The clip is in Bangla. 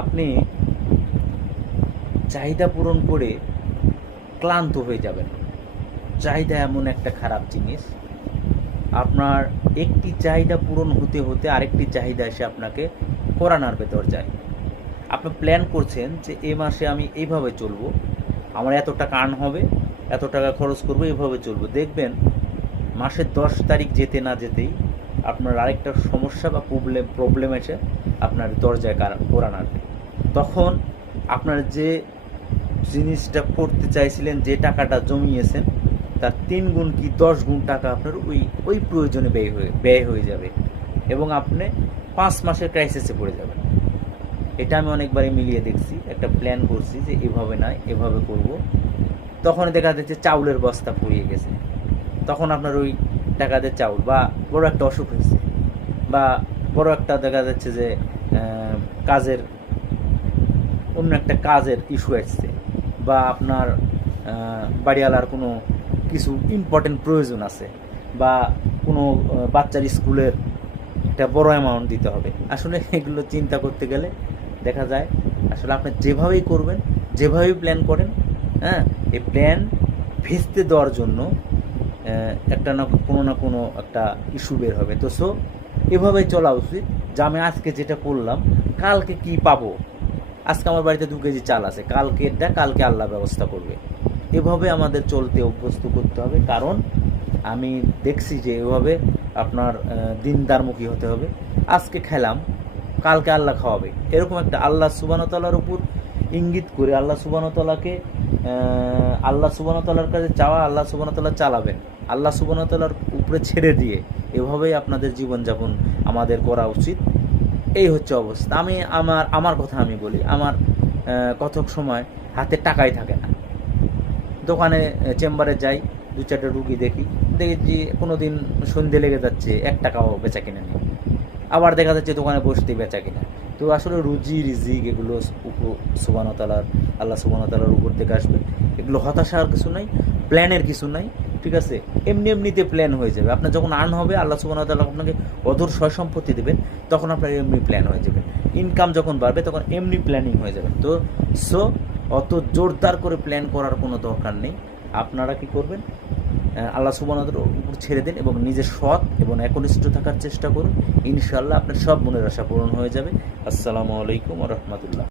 আপনি চাহিদা পূরণ করে ক্লান্ত হয়ে যাবেন। চাহিদা এমন একটা খারাপ জিনিস, আপনার একটি চাহিদা পূরণ হতে হতে আরেকটি চাহিদা এসে আপনাকে করানোর ভেতর যায়। আপনি প্ল্যান করছেন যে এ মাসে আমি এইভাবে চলবো, আমার এত টাকা আর্ন হবে, এত টাকা খরচ করবো, এভাবে চলবো। দেখবেন মাসের 10 তারিখ যেতে না যেতেই আপনার আরেকটা সমস্যা বা প্রবলেম এসে আপনার দরজায় করা নাড়বে। তখন আপনার যে জিনিসটা করতে চাইছিলেন, যে টাকাটা জমিয়েছেন, তার 3 গুণ কি 10 গুণ টাকা আপনার ওই প্রয়োজনে ব্যয় হয়ে যাবে এবং আপনি 5 মাসের ক্রাইসিসে পড়ে যাবেন। এটা আমি অনেকবারই মিলিয়ে দেখছি। একটা প্ল্যান করছি যে এভাবে নয়, এভাবে করব, তখন দেখা যাচ্ছে চাউলের বস্তা ফুরিয়ে গেছে। তখন আপনার ওই টাকা দিয়ে চাউল, বা বড় একটা অসুখ হয়েছে, বা বড় একটা দেখা যাচ্ছে যে কাজের অন্য একটা কাজের ইস্যু আসছে, বা আপনার বাড়িওয়ালার কোনো কিছু ইম্পর্টেন্ট প্রয়োজন আছে, বা কোনো বাচ্চার স্কুলের একটা বড় অ্যামাউন্ট দিতে হবে। আসলে এগুলো চিন্তা করতে গেলে দেখা যায় আসলে আপনি যেভাবেই করবেন, যেভাবেই প্ল্যান করেন, হ্যাঁ, এই প্ল্যান ভেস্তে দেওয়ার জন্য একটা না কোনো একটা ইস্যু বের হবে। তো এভাবেই চলা উচিত যে আমি আজকে যেটা করলাম, কালকে কি পাবো। আজকে আমার বাড়িতে 2 কেজি চাল আছে, কালকে আল্লাহ ব্যবস্থা করবে। এভাবে আমাদের চলতে অভ্যস্ত করতে হবে, কারণ আমি দেখছি যে এভাবে আপনার দিনদারমুখী হতে হবে। আজকে খেলাম, কালকে আল্লাহ খাওয়াবে, এরকম একটা আল্লাহ সুবহানাহু ওয়া তাআলার উপর ইঙ্গিত করে আল্লাহ সুবহানাহু ওয়া তাআলাকে আল্লাহ সুবহানাহু ওয়া তাআলার কাছে চাওয়া, আল্লাহ সুবহানাহু ওয়া তাআলা চালাবেন, আল্লাহ সুবহানাহু ওয়া তাআলার উপরে ছেড়ে দিয়ে এভাবেই আপনাদের জীবনযাপন আমাদের করা উচিত। এই হচ্ছে অবস্থা। আমি আমার কথা আমি বলি, আমার কতক সময় হাতে টাকাই থাকে না। দোকানে চেম্বারে যাই, 2-4টা রুগী দেখি যে কোনো দিন সন্ধে লেগে যাচ্ছে, 1 টাকাও বেচা কিনে নেই। আবার দেখা যাচ্ছে দোকানে বসতেই বেচা কিনা। তো আসলে রুজি রিজিক এগুলো সুবহানাহু ওয়া তাআলার, আল্লাহ সুবহানাহু ওয়া তাআলার উপর থেকে আসবে। এগুলো হতাশার কিছু নাই, প্ল্যানের কিছু নাই, ঠিক আছে? এমনিতে প্ল্যান হয়ে যাবে। আপনার যখন আর্ন হবে, আল্লাহ সুবহানাহু ওয়া তাআলা আপনাকে অধর সয় সম্পত্তি দেবেন, তখন আপনার এমনি প্ল্যান হয়ে যাবে। ইনকাম যখন বাড়বে তখন এমনি প্ল্যানিং হয়ে যাবে। তো অত জোরদার করে প্ল্যান করার কোনো দরকার নেই। আপনারা কি করবেন, আল্লাহ সুবহানাহু ওয়া তাআলার উপর ছেড়ে দিন এবং নিজের সৎ এবং একনিষ্ঠ থাকার চেষ্টা করুন। ইনশাআল্লাহ আপনার সব মনের আশা পূরণ হয়ে যাবে। আসসালামু আলাইকুম ওয়া রাহমাতুল্লাহ।